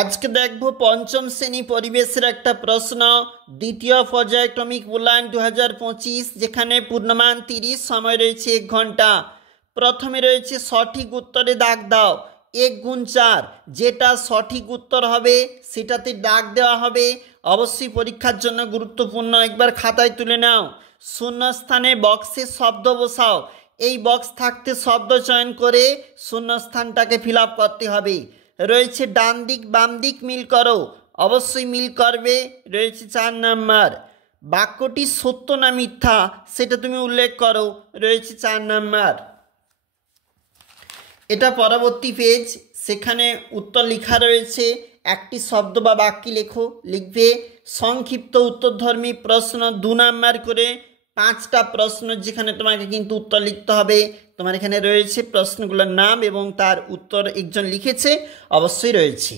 আজকে দেখব পঞ্চম শ্রেণী পরিবেশের একটা প্রশ্ন, দ্বিতীয় পর্যায়ক্রমিক মূল্যায়ন 2025, যেখানে পূর্ণমান 30, সময় রয়েছে 1 ঘন্টা। প্রথমে রয়েছে সঠিক উত্তরে দাগ দাও। 1 গুণ 4, যেটা সঠিক উত্তর হবে সেটাতে দাগ দেওয়া হবে। অবশ্যই পরীক্ষার জন্য গুরুত্বপূর্ণ, একবার খাতায় তুলে নাও। শূন্যস্থানে বক্সে শব্দ বসাও। এই বক্স থাকতে শব্দ চয়ন করে শূন্যস্থানটাকে ফিল আপ করতে হবে। রয়েছে ডান দিক বাম দিক মিল করো, অবশ্যই মিল করবে। রয়েছে 4 নাম্বার, বাক্যটি সত্য না মিথ্যা সেটা তুমি উল্লেখ করো, রয়েছে 4 নাম্বার। এটা পরবর্তী পেজ, সেখানে উত্তর লেখা রয়েছে। একটি শব্দ বা বাক্য লেখো, লিখবে সংক্ষিপ্ত উত্তরধর্মী প্রশ্ন 2 নাম্বার করে। 5টা প্রশ্ন, যেখানে তোমাকে কিন্তু উত্তর লিখতে হবে। তোমার এখানে রয়েছে প্রশ্নগুলোর নাম এবং তার উত্তর একজন লিখেছে, অবশ্যই রয়েছে।